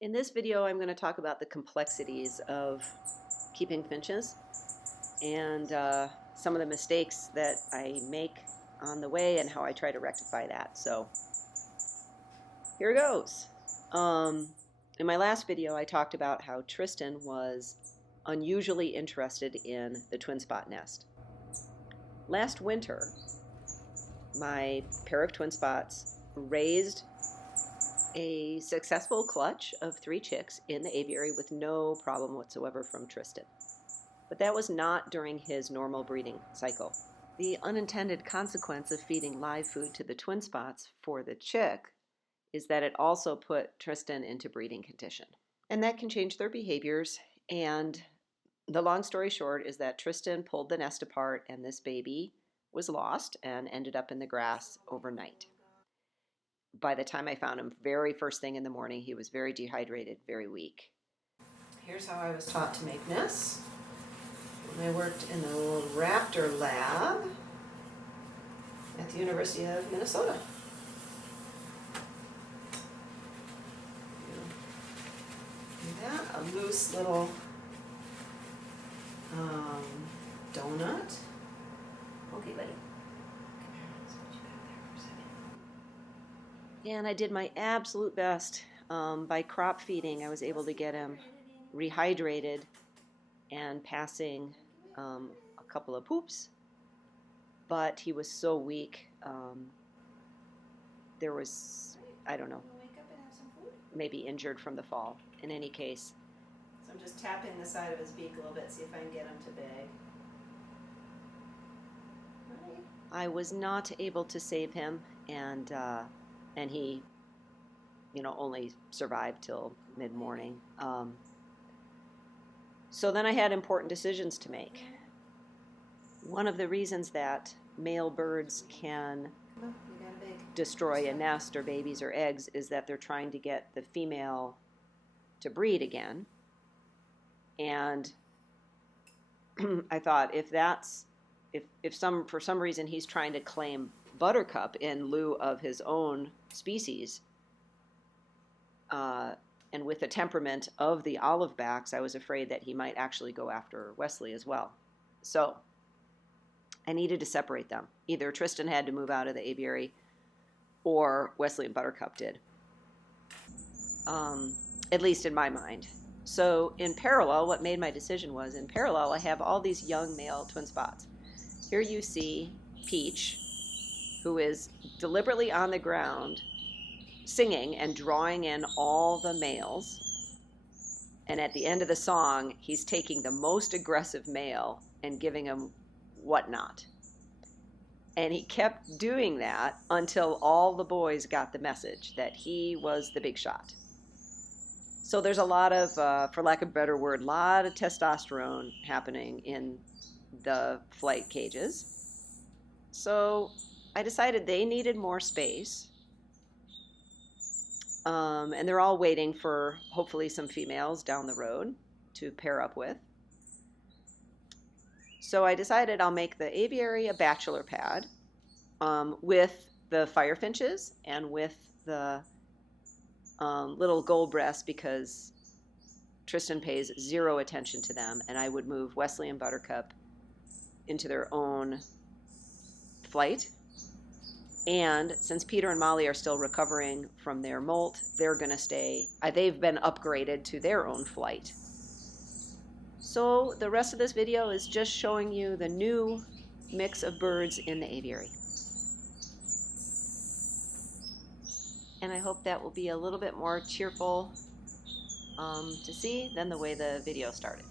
In this video, I'm going to talk about the complexities of keeping finches and some of the mistakes that I make on the way and how I try to rectify that. So here goes. In my last video, I talked about how Tristan was unusually interested in the twin spot nest. Last winter, my pair of twin spots raised a successful clutch of 3 chicks in the aviary with no problem whatsoever from Tristan. But that was not during his normal breeding cycle. The unintended consequence of feeding live food to the twin spots for the chick is that it also put Tristan into breeding condition. And that can change their behaviors. And the long story short is that Tristan pulled the nest apart and this baby was lost and ended up in the grass overnight. By the time I found him, very first thing in the morning, he was very dehydrated, very weak. Here's how I was taught to make nests. I worked in the little raptor lab at the University of Minnesota. That, a loose little donut. Okay, buddy. And I did my absolute best. By crop feeding, I was able to get him rehydrated and passing a couple of poops. But he was so weak. There was, I don't know, maybe injured from the fall. In any case. So I'm just tapping the side of his beak a little bit, see if I can get him to beg. I was not able to save him, and he, only survived till mid-morning. So then I had important decisions to make. One of the reasons that male birds can destroy a nest or babies or eggs is that they're trying to get the female to breed again. And I thought if for some reason he's trying to claim Buttercup in lieu of his own species, and with the temperament of the Olivebacks, I was afraid that he might actually go after Wesley as well. So I needed to separate them. Either Tristan had to move out of the aviary or Wesley and Buttercup did, at least in my mind. So in parallel, what made my decision was, in parallel, I have all these young male twin spots. Here you see Peach, who is deliberately on the ground singing and drawing in all the males. And at the end of the song, he's taking the most aggressive male and giving him whatnot. And he kept doing that until all the boys got the message that he was the big shot. So there's a lot of, for lack of a better word, a lot of testosterone happening in the flight cages. So I decided they needed more space. And they're all waiting for hopefully some females down the road to pair up with. So I decided I'll make the aviary a bachelor pad with the firefinches and with the little gold breasts, because Tristan pays zero attention to them, and I would move Wesley and Buttercup into their own flight. And since Peter and Molly are still recovering from their molt, they're going to stay. They've been upgraded to their own flight. So the rest of this video is just showing you the new mix of birds in the aviary. And I hope that will be a little bit more cheerful to see than the way the video started.